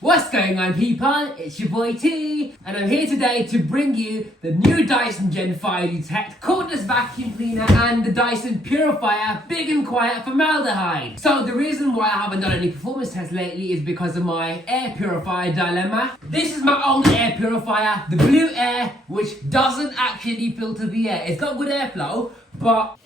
What's going on, people? It's your boy T, and I'm here today to bring you the new Dyson Gen5 Detect cordless vacuum cleaner and the Dyson Purifier Big and Quiet Formaldehyde. So the reason why I haven't done any performance tests lately is because of my air purifier dilemma. This is my old air purifier, the Blue Air, which doesn't actually filter the air. It's got good airflow, but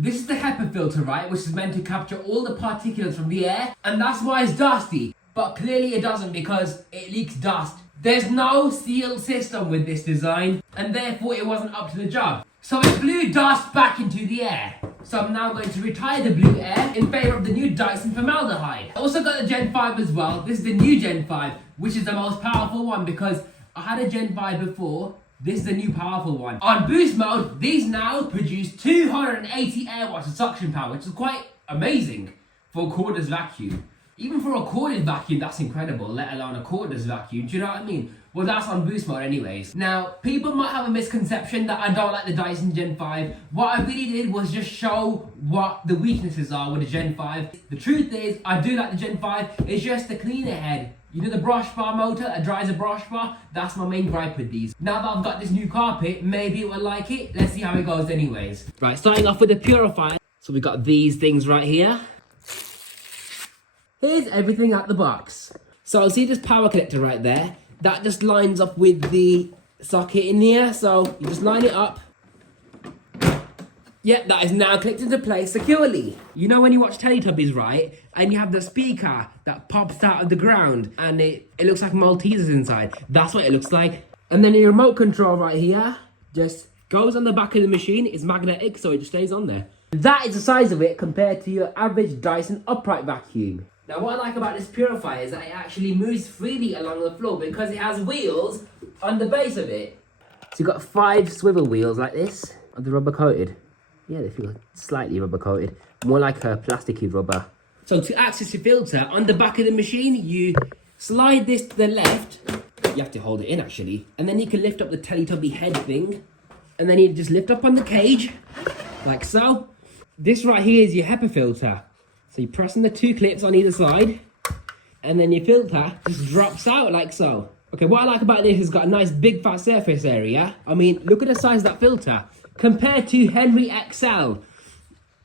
this is the HEPA filter, right, which is meant to capture all the particulates from the air, and that's why it's dusty. But clearly it doesn't because it leaks dust. There's no seal system with this design, and therefore it wasn't up to the job. So it blew dust back into the air. So I'm now going to retire the Blue Air in favour of the new Dyson Formaldehyde. I also got the Gen5 as well. This is the new Gen5, which is the most powerful one because I had a Gen5 before. This is the new powerful one. On boost mode, these now produce 280 air watts of suction power, which is quite amazing for a cordless vacuum. Even for a corded vacuum, that's incredible, let alone a cordless vacuum. Do you know what I mean? Well, that's on boost mode anyways. Now, people might have a misconception that I don't like the Dyson Gen5. What I really did was just show what the weaknesses are with the Gen5. The truth is, I do like the Gen5. It's just the cleaner head. You know the brush bar motor that dries a brush bar? That's my main gripe with these. Now that I've got this new carpet, maybe it will like it. Let's see how it goes anyways. Right, starting off with the purifier. So we got these things right here. Here's everything out the box. So see this power connector right there? That just lines up with the socket in here. So you just line it up. Yep, that is now clicked into place securely. You know when you watch Teletubbies, right? And you have the speaker that pops out of the ground and it looks like Maltesers inside. That's what it looks like. And then the remote control right here just goes on the back of the machine. It's magnetic, so it just stays on there. That is the size of it compared to your average Dyson upright vacuum. Now what I like about this purifier is that it actually moves freely along the floor because it has wheels on the base of it. So you've got 5 swivel wheels like this. Are they rubber coated? Yeah, they feel slightly rubber coated. More like a plasticky rubber. So to access your filter, on the back of the machine, you slide this to the left. You have to hold it in actually. And then you can lift up the Teletubby head thing. And then you just lift up on the cage, like so. This right here is your HEPA filter. So you press on the 2 clips on either side, and then your filter just drops out like so. Okay, what I like about this is it's got a nice big fat surface area. I mean, look at the size of that filter. Compared to Henry XL,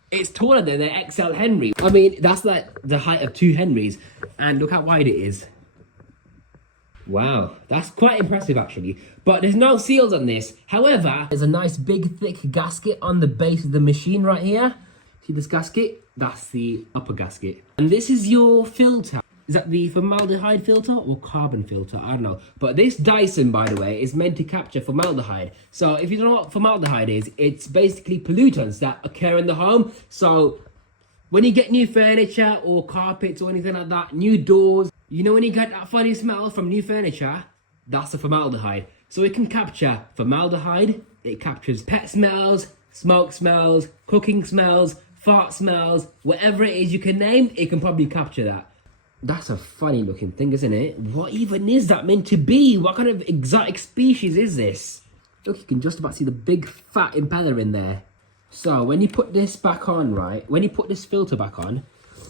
it's taller than the XL Henry. I mean, that's like the height of 2 Henrys, and look how wide it is. Wow, that's quite impressive actually. But there's no seals on this. However, there's a nice big thick gasket on the base of the machine right here. See this gasket? That's the upper gasket. And this is your filter. Is that the formaldehyde filter or carbon filter? I don't know. But this Dyson, by the way, is meant to capture formaldehyde. So if you don't know what formaldehyde is, it's basically pollutants that occur in the home. So when you get new furniture or carpets or anything like that, new doors, you know when you get that funny smell from new furniture? That's the formaldehyde. So it can capture formaldehyde, it captures pet smells, smoke smells, cooking smells, fart smells, whatever it is you can name, it can probably capture that. That's a funny looking thing, isn't it? What even is that meant to be? What kind of exotic species is this? Look, you can just about see the big fat impeller in there. So when you put this back on, right, when you put this filter back on,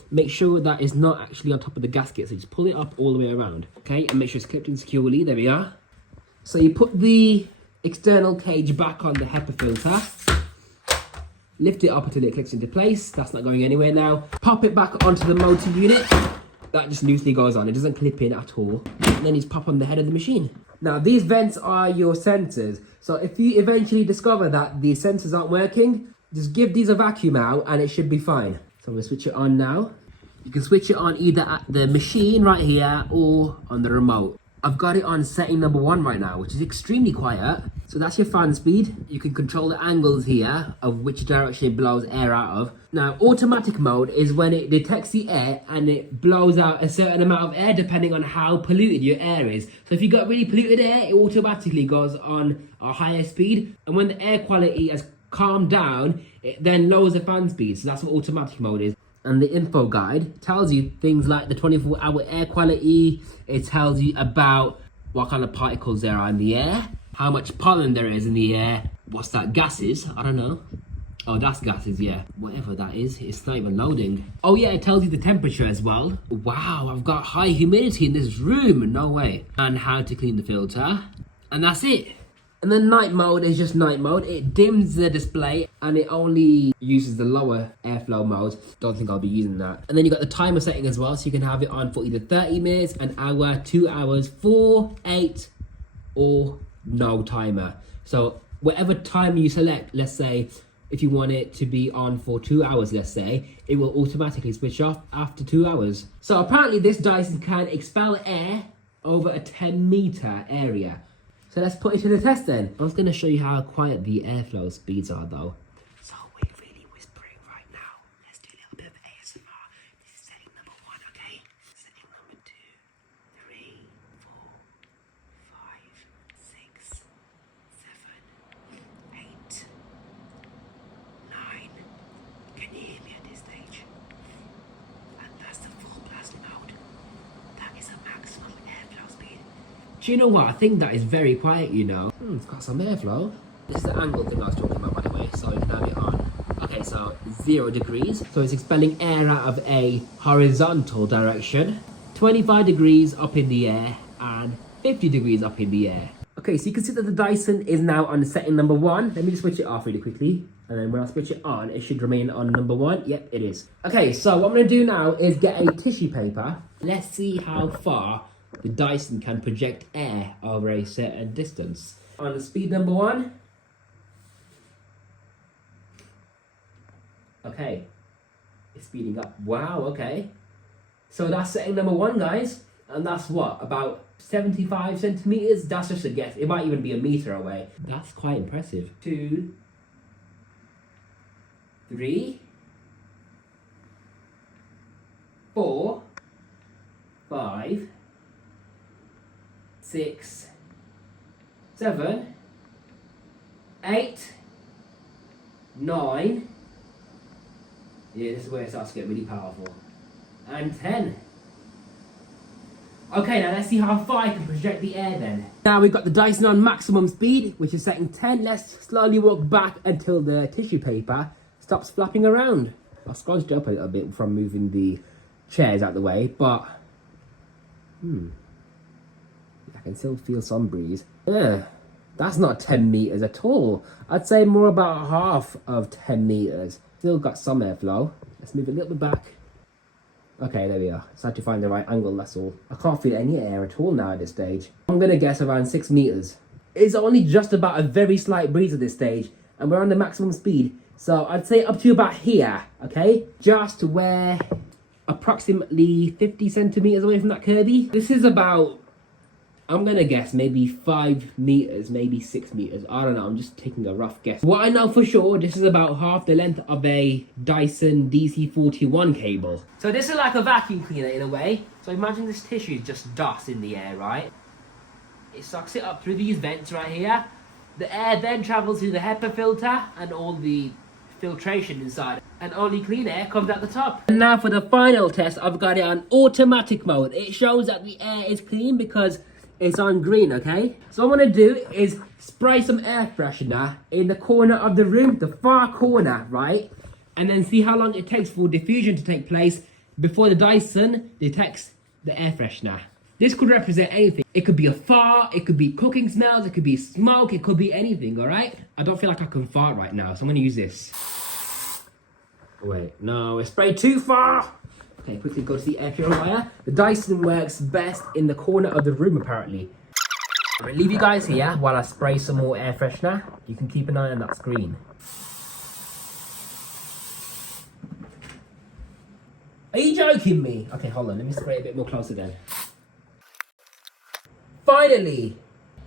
make sure that it's not actually on top of the gasket. So just pull it up all the way around, okay? And make sure it's clipped in securely, there we are. So you put the external cage back on the HEPA filter. Lift it up until it clicks into place. That's not going anywhere now. Pop it back onto the motor unit. That just loosely goes on. It doesn't clip in at all. And then you just pop on the head of the machine. Now, these vents are your sensors. So if you eventually discover that the sensors aren't working, just give these a vacuum out and it should be fine. So I'm gonna switch it on now. You can switch it on either at the machine right here or on the remote. I've got it on setting number 1 right now, which is extremely quiet. So that's your fan speed. You can control the angles here of which direction it blows air out of. Now, automatic mode is when it detects the air and it blows out a certain amount of air depending on how polluted your air is. So if you've got really polluted air, it automatically goes on a higher speed. And when the air quality has calmed down, it then lowers the fan speed. So that's what automatic mode is. And the info guide tells you things like the 24-hour air quality. It tells you about what kind of particles there are in the air, how much pollen there is in the air, what's that gas is, I don't know. Oh, that's gases, yeah. Whatever that is, it's not even loading. Oh yeah, it tells you the temperature as well. Wow, I've got high humidity in this room. No way. And how to clean the filter. And that's it. And then night mode is just night mode. It dims the display and it only uses the lower airflow mode. Don't think I'll be using that. And then you got the timer setting as well. So you can have it on for either 30 minutes, an hour, 2 hours, 4, 8, or no timer. So whatever time you select, let's say, if you want it to be on for 2 hours, let's say, it will automatically switch off after 2 hours. So apparently this Dyson can expel air over a 10-meter area. So let's put it to the test then. I was going to show you how quiet the airflow speeds are though. So we're really whispering right now. Let's do a little bit of ASMR. This is setting number 1, okay? Setting number 2, 3, 4, 5, 6, 7, 8, 9. Can you hear me at this stage? And that's the full blast mode. That is a maximum airflow speed. Do you know what? I think that is very quiet, you know. It's got some airflow. This is the angle thing I was talking about, by the way. So you can have it on. Okay, so 0 degrees. So it's expelling air out of a horizontal direction. 25 degrees up in the air and 50 degrees up in the air. Okay, so you can see that the Dyson is now on setting number 1. Let me just switch it off really quickly. And then when I switch it on, it should remain on number 1. Yep, it is. Okay, so what I'm going to do now is get a tissue paper. Let's see how far the Dyson can project air over a certain distance. On speed number 1. Okay. It's speeding up. Wow, okay. So that's setting number 1, guys. And that's what? About 75 centimeters? That's just a guess. It might even be a meter away. That's quite impressive. 2, 3, 4, 5, 6, 7, 8, 9. Yeah, this is where it starts to get really powerful. And 10. Okay, now let's see how far I can project the air then. Now we've got the Dyson on maximum speed, which is setting 10. Let's slowly walk back until the tissue paper stops flapping around. I scrunched it up a little bit from moving the chairs out the way, but I can still feel some breeze. Yeah, that's not 10 meters at all. I'd say more about half of 10 meters. Still got some airflow. Let's move a little bit back. Okay, there we are. Just had to find the right angle, that's all. I can't feel any air at all now at this stage. I'm gonna guess around 6 meters. It's only just about a very slight breeze at this stage, and we're on the maximum speed. So I'd say up to about here, okay? Just where approximately 50 centimeters away from that Kirby. This is about, I'm gonna guess maybe 5 meters, maybe 6 meters. I don't know, I'm just taking a rough guess. What I know for sure, this is about half the length of a Dyson DC41 cable. So this is like a vacuum cleaner in a way. So imagine this tissue is just dust in the air, right? It sucks it up through these vents right here. The air then travels through the HEPA filter and all the filtration inside, and only clean air comes out the top. And now for the final test, I've got it on automatic mode. It shows that the air is clean because it's on green, okay? So what I'm gonna do is spray some air freshener in the corner of the room, the far corner, right? And then see how long it takes for diffusion to take place before the Dyson detects the air freshener. This could represent anything. It could be a fart, it could be cooking smells, it could be smoke, it could be anything, all right? I don't feel like I can fart right now, so I'm gonna use this. Wait, no, it sprayed too far. Okay, quickly go to the air purifier. The Dyson works best in the corner of the room, apparently. I'm gonna leave you guys here while I spray some more air freshener. You can keep an eye on that screen. Are you joking me? Okay, hold on, let me spray a bit more closer then. Finally!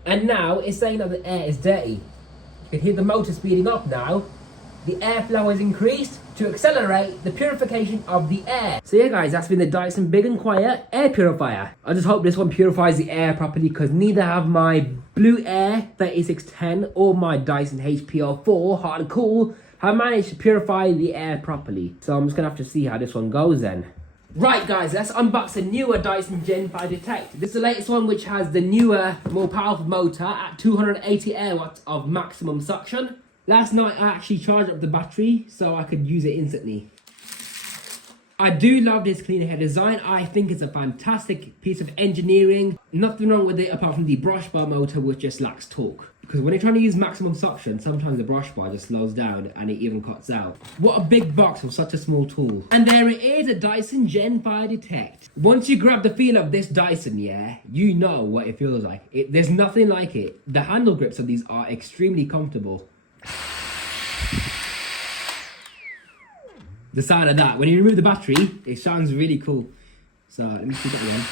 And now it's saying that the air is dirty. You can hear the motor speeding up now. The airflow has increased to accelerate the purification of the air. So yeah guys, that's been the Dyson Big and Quiet air purifier. I just hope this one purifies the air properly because neither have my Blue Air 3610 or my Dyson HPO4 Hot and Cool have managed to purify the air properly. So I'm just gonna have to see how this one goes then. Right guys, let's unbox the newer Dyson Gen5 Detect. This is the latest one which has the newer, more powerful motor at 280 air watts of maximum suction. Last night I actually charged up the battery so I could use it instantly. I do love this cleaner head design. I think it's a fantastic piece of engineering. Nothing wrong with it apart from the brush bar motor, which just lacks torque. Because when you're trying to use maximum suction, sometimes the brush bar just slows down and it even cuts out. What a big box for such a small tool. And there it is, a Dyson Gen 5 Detect. Once you grab the feel of this Dyson, yeah, you know what it feels like. There's nothing like it. The handle grips of these are extremely comfortable. The sound of that, when you remove the battery, it sounds really cool. So let me shoot it again.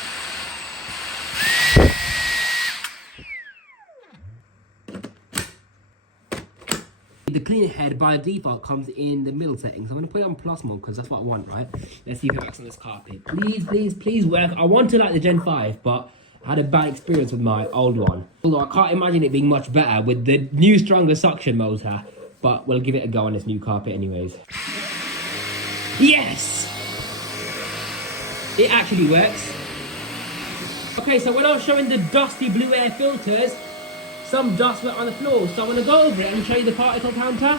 The cleaner head by default comes in the middle settings. I'm going to put it on plus mode because that's what I want, right? Let's see if it works on this carpet. Please, please, please work. I want to like the Gen 5, but I had a bad experience with my old one. Although I can't imagine it being much better with the new stronger suction motor. But we'll give it a go on this new carpet anyways. Yes! It actually works. Okay, so when I was showing the dusty blue air filters, some dust went on the floor, so I'm going to go over it and show you the particle counter.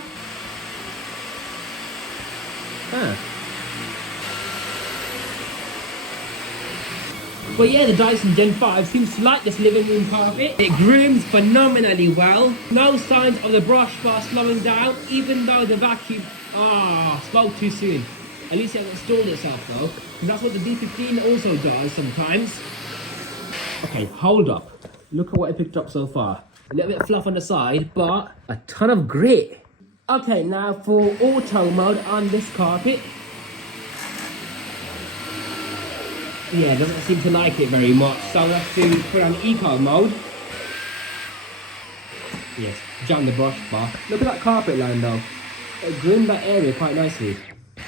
But yeah, the Dyson Gen 5 seems to like this living room carpet. It grooms phenomenally well. No signs of the brush bar slowing down, even though the vacuum spoke too soon. At least it hasn't stalled itself though, because that's what the V15 also does sometimes. Okay, hold up. Look at what I picked up so far. A little bit of fluff on the side, but a ton of grit. Okay, now for auto mode on this carpet. Yeah, it doesn't seem to like it very much, so I'll have to put on eco mode. Yes, jam the brush bar. Look at that carpet line though. It groomed that area quite nicely.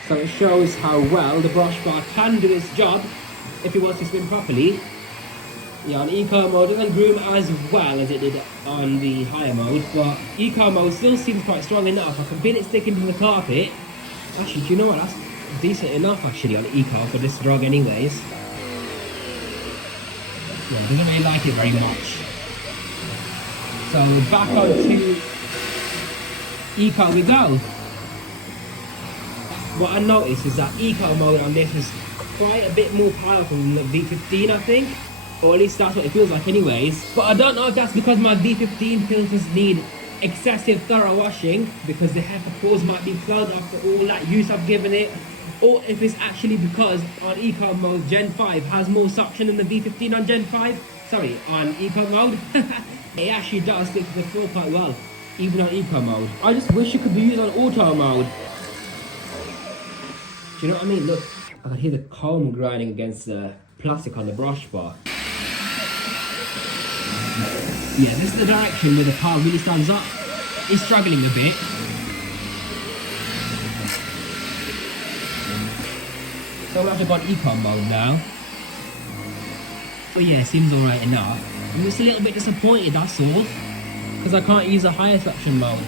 So it shows how well the brush bar can do its job if it wants to spin properly. Yeah, on eco mode it doesn't groom as well as it did on the higher mode, but eco mode still seems quite strong enough. I can feel it sticking to the carpet. Actually, do you know what? That's decent enough actually on eco for this drug anyways. Yeah, doesn't really like it very much. So back on to eco we go. What I noticed is that eco mode on this is quite a bit more powerful than the V15 I think. Or at least that's what it feels like anyways. But I don't know if that's because my V15 filters need excessive thorough washing because the HEPA pores might be clogged after all that use I've given it. Or if it's actually because on eco mode Gen 5 has more suction than the V15 on Gen 5. Sorry, on eco mode. It actually does stick to the floor quite well, even on eco mode. I just wish it could be used on auto mode. Do you know what I mean? Look, I can hear the comb grinding against the plastic on the brush bar. Yeah, this is the direction where the car really stands up. It's struggling a bit. So we'll have to go on eco mode now. Oh yeah, seems alright enough. I'm just a little bit disappointed, that's all. Because I can't use a higher suction mode.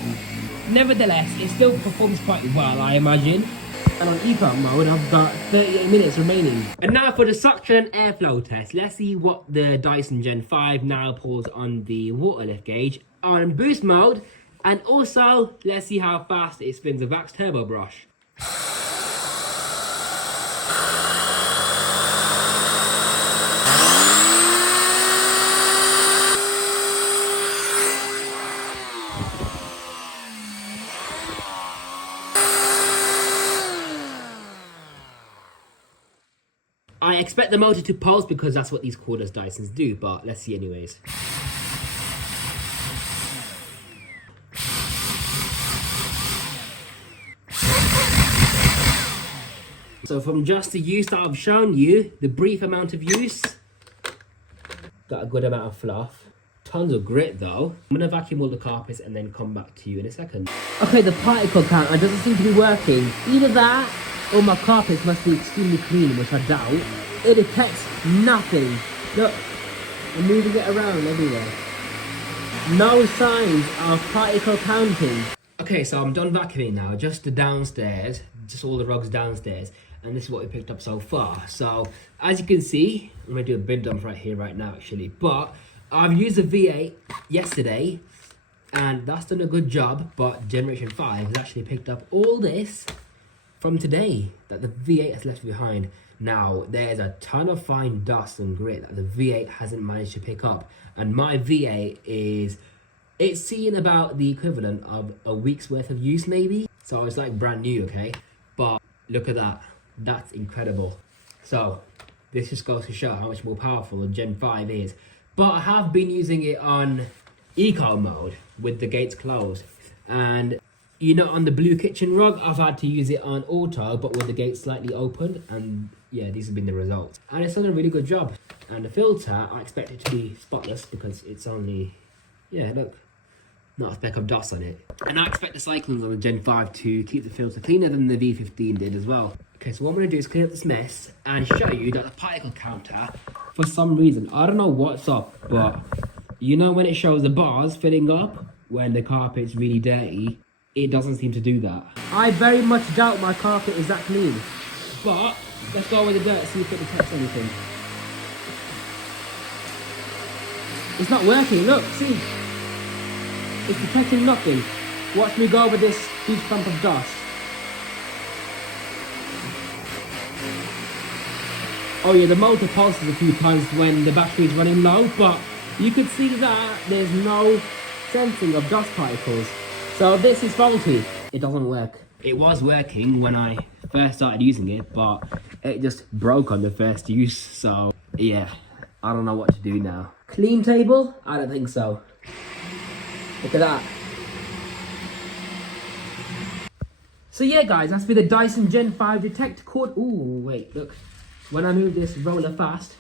Nevertheless, it still performs quite well, I imagine. And on eco mode, I've got 38 minutes remaining. And now for the suction and airflow test. Let's see what the Dyson Gen 5 now pulls on the water lift gauge on boost mode. And also, let's see how fast it spins the Vax Turbo Brush. I expect the motor to pulse because that's what these cordless Dysons do, but let's see anyways. So from just the use that I've shown you, the brief amount of use, got a good amount of fluff. Tons of grit though. I'm gonna vacuum all the carpets and then come back to you in a second. Okay, the particle counter doesn't seem to be working. Either that, or my carpets must be extremely clean, which I doubt. It detects nothing. Look, I'm moving it around everywhere. No signs of particle counting. Okay, so I'm done vacuuming now. Just the downstairs, just all the rugs downstairs. And this is what we picked up so far. So, as you can see, I'm gonna do a bin dump right here, right now actually. But I've used the V8 yesterday And that's done a good job, but Generation 5 has actually picked up all this from today that the V8 has left behind. Now, there's a ton of fine dust and grit that the V8 hasn't managed to pick up. And my V8 it's seeing about the equivalent of a week's worth of use maybe. So it's like brand new, okay? But look at that, that's incredible. So this just goes to show how much more powerful the Gen 5 is. But I have been using it on eco mode with the gates closed. And you know, on the blue kitchen rug, I've had to use it on auto, but with the gate slightly opened. And yeah, these have been the results. And it's done a really good job. And the filter, I expect it to be spotless because it's only, yeah, look, not a speck of dust on it. And I expect the cyclones on the Gen 5 to keep the filter cleaner than the V15 did as well. Okay, so what I'm going to do is clean up this mess and show you that the particle counter, for some reason, I don't know what's up, but you know when it shows the bars filling up when the carpet's really dirty, it doesn't seem to do that. I very much doubt my carpet is that clean, but let's go with the dirt, see if it detects anything. It's not working, look, see? It's detecting nothing. Watch me go over this huge clump of dust. Oh yeah, the motor pulses a few times when the battery is running low, but you could see that there's no sensing of dust particles. So this is faulty. It doesn't work. It was working when I first started using it, but it just broke on the first use. So yeah, I don't know what to do now. Clean table? I don't think so. Look at that. So yeah guys, that's been the Dyson Gen 5 Detect Cord. Ooh, wait, look. When I move this roller fast,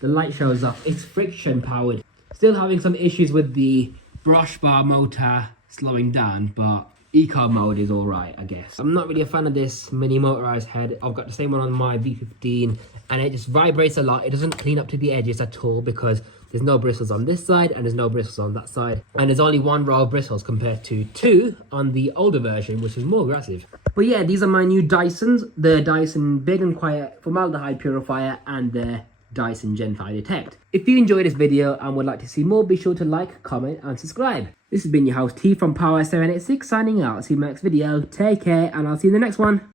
the light shows up. It's friction powered. Still having some issues with the brush bar motor slowing down, but eco mode is all right, I guess. I'm not really a fan of this mini motorized head. I've got the same one on my V15 and it just vibrates a lot. It doesn't clean up to the edges at all because there's no bristles on this side and there's no bristles on that side. And there's only one row of bristles compared to two on the older version, which is more aggressive. But yeah, these are my new Dysons. The Dyson Big and Quiet Formaldehyde Purifier and the Dyson Gen 5 Detect. If you enjoyed this video and would like to see more, be sure to like, comment and subscribe. This has been your host T from Power 786 signing out. See you in the next video. Take care and I'll see you in the next one.